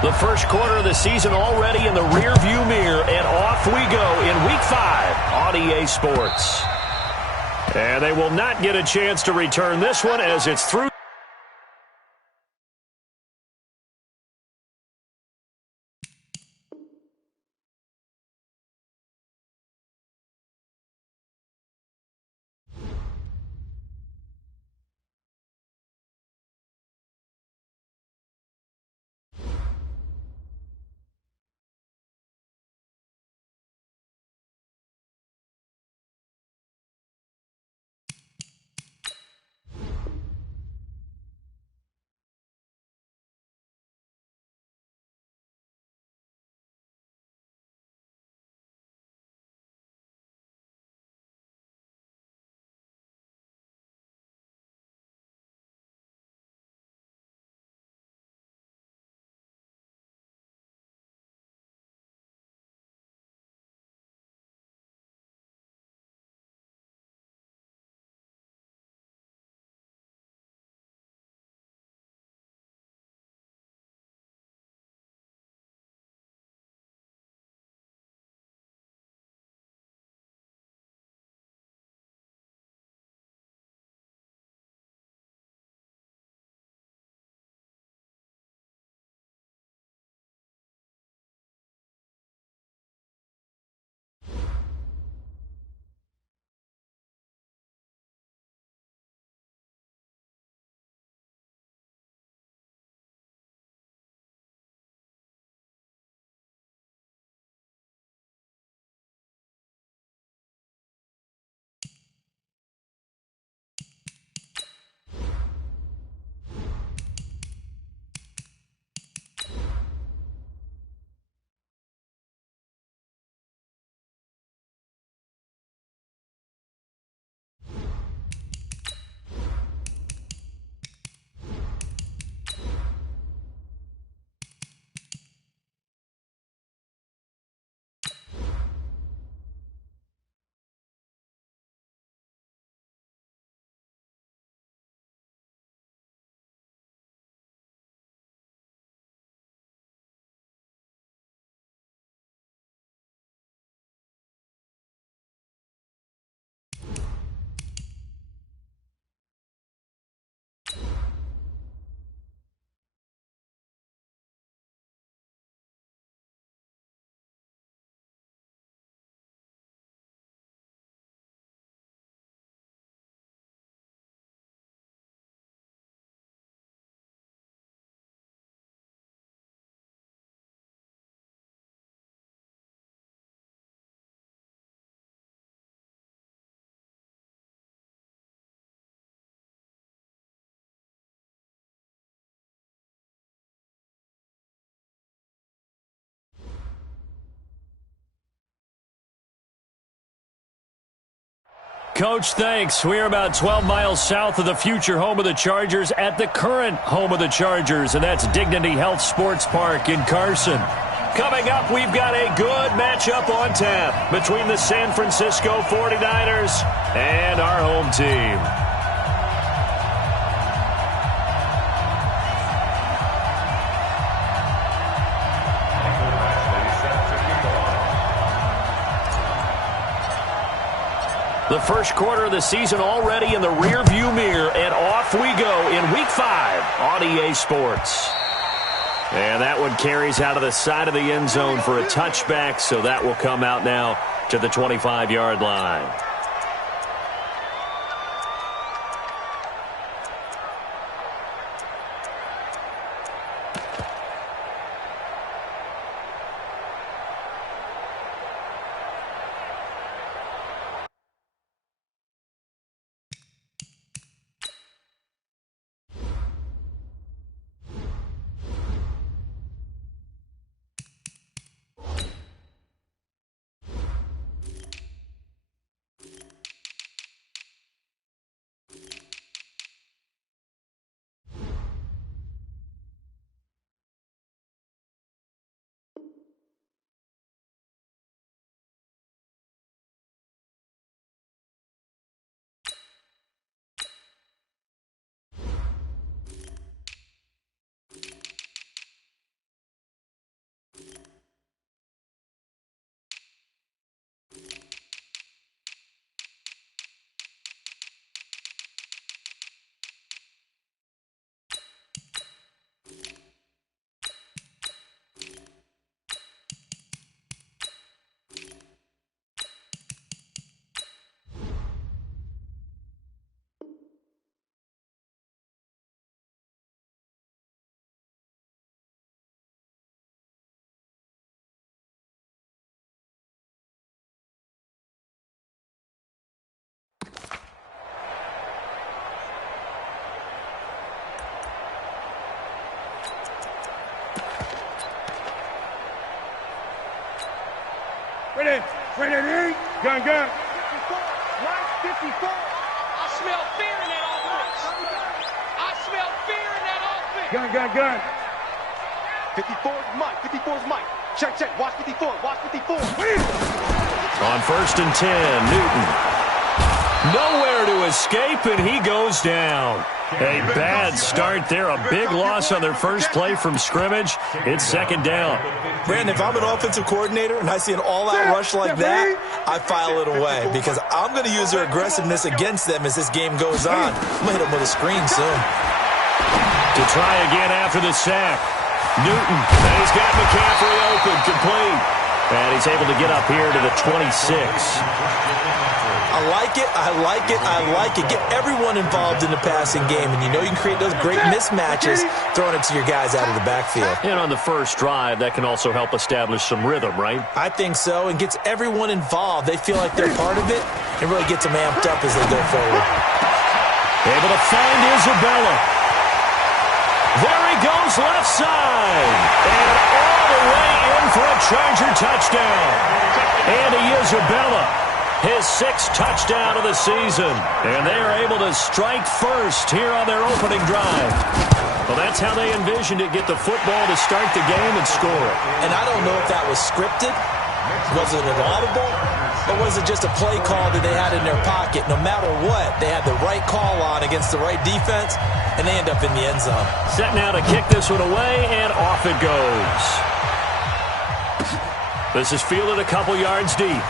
The first quarter of the season already in the rearview mirror, and off we go in Week 5 on EA Sports. And they will not get a chance to return this one as it's through. Coach, thanks. We are about 12 miles south of the future home of the Chargers at the current home of the Chargers, and that's Dignity Health Sports Park in Carson. Coming up, we've got a good matchup on tap between the San Francisco 49ers and our home team. The first quarter of the season already in the rearview mirror, and off we go in Week 5 on EA Sports. And that one carries out of the side of the end zone for a touchback, so that will come out now to the 25-yard line. Ready. Ready. Gun. 54. Mike, 54. I smell fear in that offense. I smell fear in that offense. Gun. 54 is Mike. 54 is Mike. Check. Watch 54. Watch 54. On 1st and 10, Newton. Nowhere to escape, and he goes down. A bad start there. A big loss on their first play from scrimmage. It's 2nd down. Brandon, if I'm an offensive coordinator and I see an all-out rush like that, I file it away because I'm going to use their aggressiveness against them as this game goes on. I'm going to hit them with a screen soon. To try again after the sack. Newton, and he's got McCaffrey open, complete. And he's able to get up here to the 26. I like it. Get everyone involved in the passing game, and you know you can create those great mismatches throwing it to your guys out of the backfield. And on the first drive, that can also help establish some rhythm, right? I think so, and gets everyone involved. They feel like they're part of it, and really gets them amped up as they go forward. Able to find Isabella. There he goes, left side. And all the way in for a Charger touchdown. Andy Isabella, his 6th touchdown of the season. And they are able to strike first here on their opening drive. Well, that's how they envisioned it, get the football to start the game and score. And I don't know if that was scripted. Was it an audible? Or was it just a play call that they had in their pocket? No matter what, they had the right call on against the right defense, and they end up in the end zone. Set now to kick this one away, and off it goes. This is fielded a couple yards deep.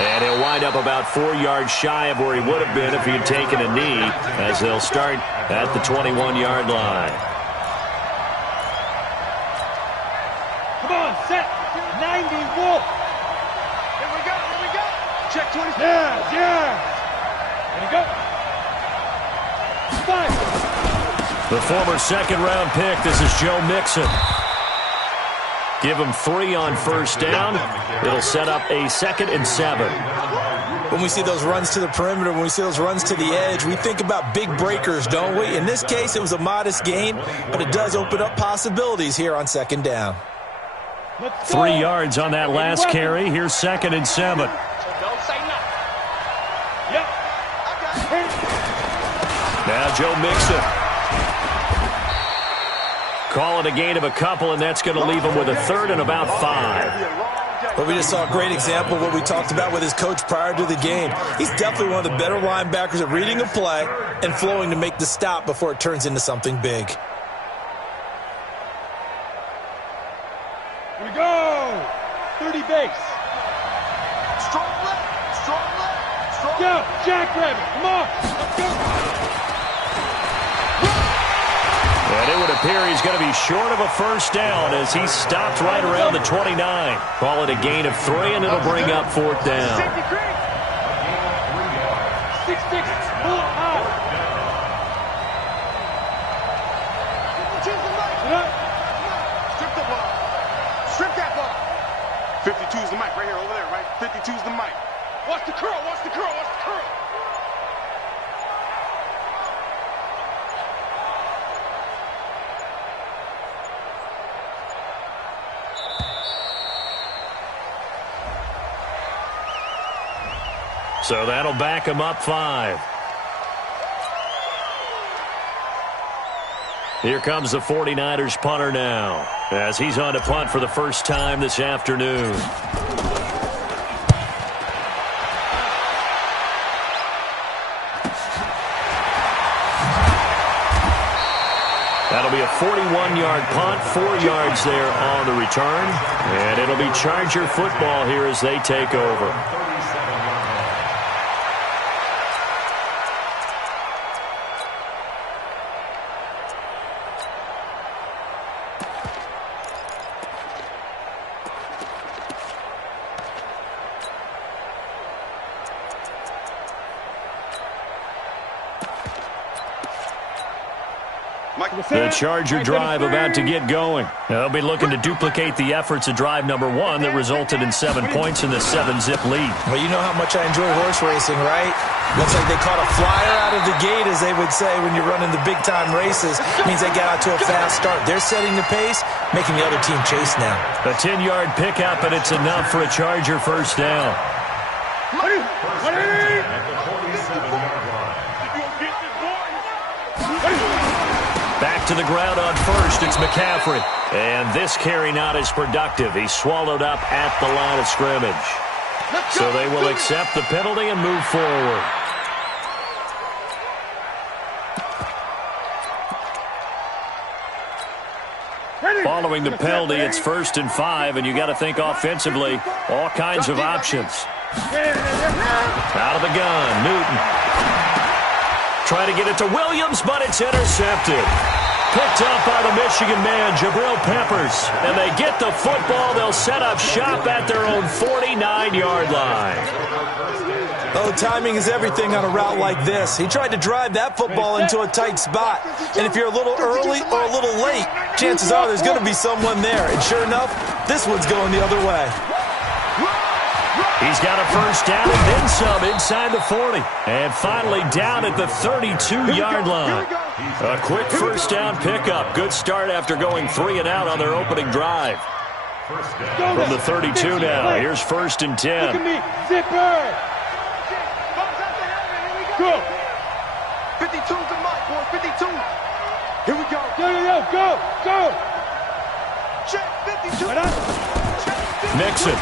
And he'll wind up about 4 yards shy of where he would have been if he had taken a knee, as they'll start at the 21-yard line. Come on, set. 90 Wolf. Here we go. Check 20. Yeah. Ready, go. 5. The former second-round pick, this is Joe Mixon. Give him 3 on first down. It'll set up a 2nd and 7. When we see those runs to the perimeter, when we see those runs to the edge, we think about big breakers, don't we? In this case, it was a modest gain, but it does open up possibilities here on 2nd down. 3 yards on that last carry. Here's 2nd and 7. Don't say nothing. Yep. Now Joe Mixon. Call it a gain of a couple, and that's going to leave him with a 3rd and about 5. But we just saw a great example of what we talked about with his coach prior to the game. He's definitely one of the better linebackers at reading a play and flowing to make the stop before it turns into something big. Here we go. 30 base. Strong left. Go, Jackrabbit. Come on. Let's go. And it would appear he's going to be short of a first down as he stopped right around the 29. Call it a gain of 3, and it'll bring up 4th down. 6-6. Pull it high. Strip the ball. Strip that ball. 52 is the mic right here, over there, right? 52 is the mic. Watch the curl. So that'll back him up 5. Here comes the 49ers punter now, as he's on to punt for the first time this afternoon. That'll be a 41-yard punt, 4 yards there on the return. And it'll be Charger football here as they take over. The Charger drive about to get going. They'll be looking to duplicate the efforts of drive number 1 that resulted in 7 points in the 7-zip lead. Well, you know how much I enjoy horse racing, right? Looks like they caught a flyer out of the gate, as they would say when you're running the big-time races. Means they got out to a fast start. They're setting the pace, making the other team chase now. A 10-yard pickup, and it's enough for a Charger first down. Back to the ground on first, it's McCaffrey. And this carry not as productive. He's swallowed up at the line of scrimmage. So they will accept the penalty and move forward. Following the penalty, it's 1st and 5, and you got to think offensively, all kinds of options. Out of the gun, Newton. Trying to get it to Williams, but it's intercepted. Picked up by the Michigan man, Jabril Peppers. And they get the football. They'll set up shop at their own 49-yard line. Oh, timing is everything on a route like this. He tried to drive that football into a tight spot. And if you're a little early or a little late, chances are there's going to be someone there. And sure enough, this one's going the other way. He's got a first down and then some inside the 40. And finally down at the 32-yard line. A quick first down pickup. Good start after going 3 and out on their opening drive. From the 32 now, here's 1st and 10. Look at me, zipper. Go. 52's the mark, boy. 52. Here we go. Go. Check 52. Mixon.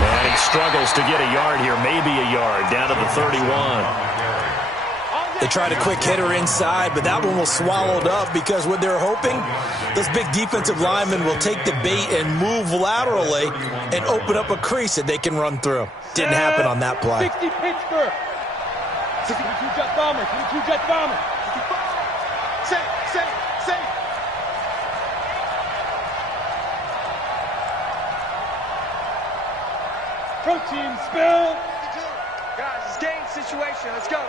And he struggles to get a yard here, maybe a yard, down to the 31. They tried a quick hitter inside, but that one was swallowed up because what they're hoping, those big defensive linemen will take the bait and move laterally and open up a crease that they can run through. Didn't happen on that play. 60 Pittsburgh. 62 Jet Bomber. 62 Jet Bomber. Say. Protein spill. Guys, it's game situation. Let's go.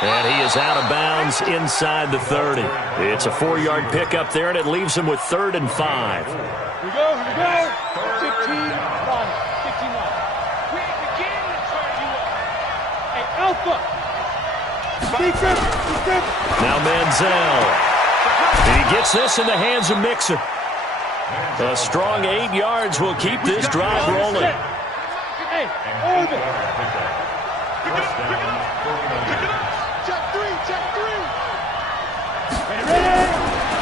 And he is out of bounds inside the 30. It's a 4-yard pickup there, and it leaves him with 3rd and 5. Here we go. 15 line. We begin to turn you up. Hey, Alpha. Defense. Now Manziel. And he gets this in the hands of Mixon. A strong 8 yards will keep this drive rolling. Hey, orbit.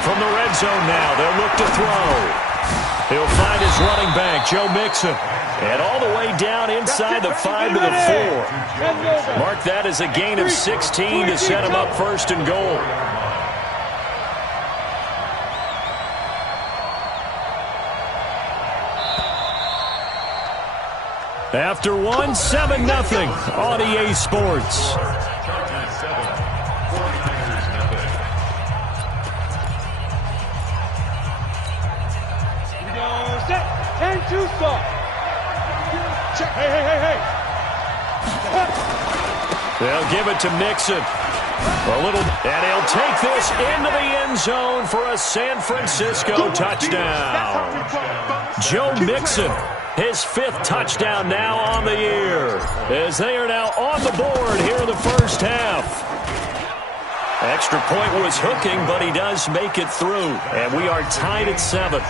From the red zone now, they'll look to throw. He'll find his running back, Joe Mixon. And all the way down inside the 5 to the 4. Mark that as a gain of 16 to set him up 1st and goal. After 1, 7-0 on EA Sports. And two stop. Hey. They'll give it to Mixon. And he'll take this into the end zone for a San Francisco touchdown. Joe Mixon, his 5th touchdown now on the year, as they are now on the board here in the first half. Extra point was hooking, but he does make it through, and we are tied at 7.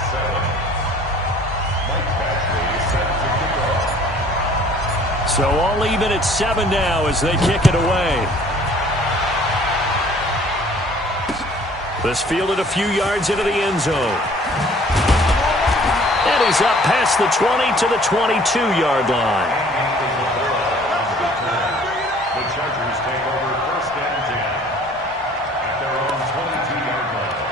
So all even at 7 now as they kick it away. This fielded a few yards into the end zone. And he's up past the 20 to the 22-yard line. The Chargers take over 1st and 10 at their own 22-yard line.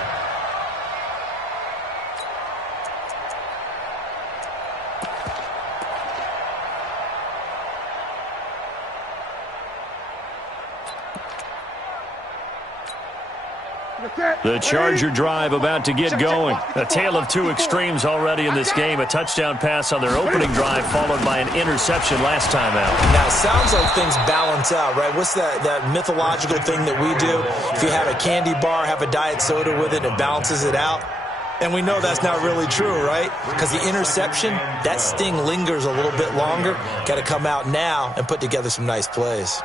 The Charger drive about to get going. A tale of two extremes already in this game. A touchdown pass on their opening drive followed by an interception last time out. Now, it sounds like things balance out, right? What's that mythological thing that we do? If you have a candy bar, have a diet soda with it, it balances it out. And we know that's not really true, right? Because the interception, that sting lingers a little bit longer. Got to come out now and put together some nice plays.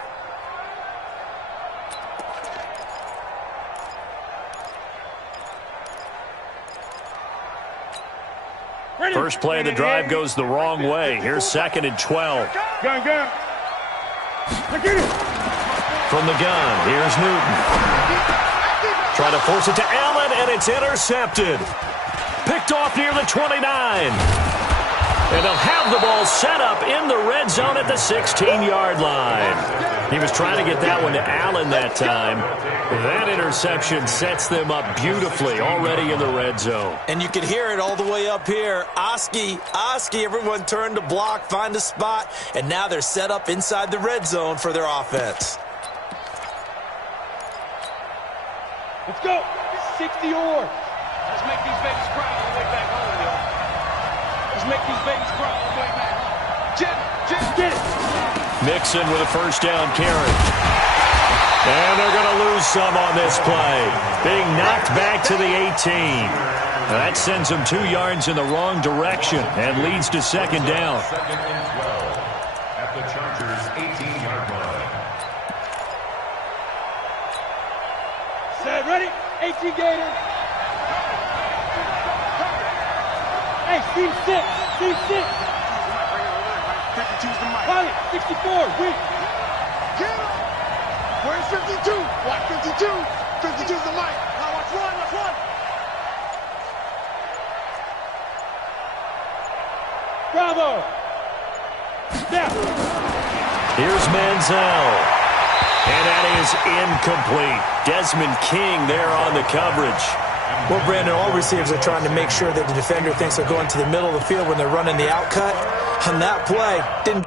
First play of the drive goes the wrong way. Here's 2nd and 12. Gun. From the gun, here's Newton. Trying to force it to Allen, and it's intercepted. Picked off near the 29. And they'll have the ball set up in the red zone at the 16-yard line. He was trying to get that one to Allen that time. That interception sets them up beautifully already in the red zone. And you can hear it all the way up here. Oski, everyone turned to block, find a spot, and now they're set up inside the red zone for their offense. Let's go. 60 or. Let's make these babies cry all the way back home, yo. Let's make these babies cry all the way back home. Just get it. Mixon with a first down carry. And they're going to lose some on this play. Being knocked back to the 18. That sends them 2 yards in the wrong direction and leads to 2nd down. 2nd and 12 at the Chargers' 18-yard line. Set, ready? 18 Gator. Hey, team 6. 52's the mic. Pilot, 64. Weak. Get him. Where's 52? Watch 52. 52's the mic. Now watch one. Bravo. Snap. Here's Manziel. And that is incomplete. Desmond King there on the coverage. Well, Brandon, all receivers are trying to make sure that the defender thinks they're going to the middle of the field when they're running the outcut. On that play, didn't.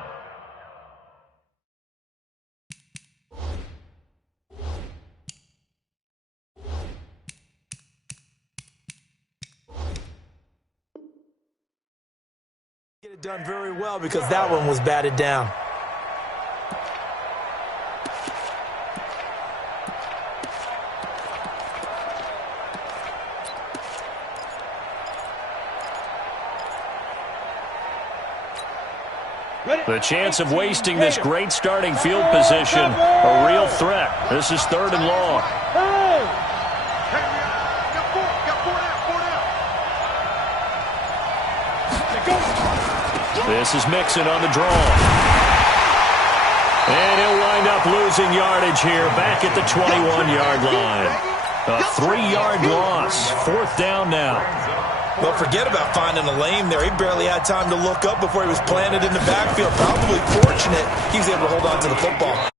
Get it done very well because that one was batted down. The chance of wasting this great starting field position, a real threat. This is 3rd and long. Hey. Got 4. This is Mixon on the draw. And he'll wind up losing yardage here back at the 21-yard line. A 3-yard loss. 4th down now. Well, forget about finding a lane there. He barely had time to look up before he was planted in the backfield. Probably fortunate he was able to hold on to the football.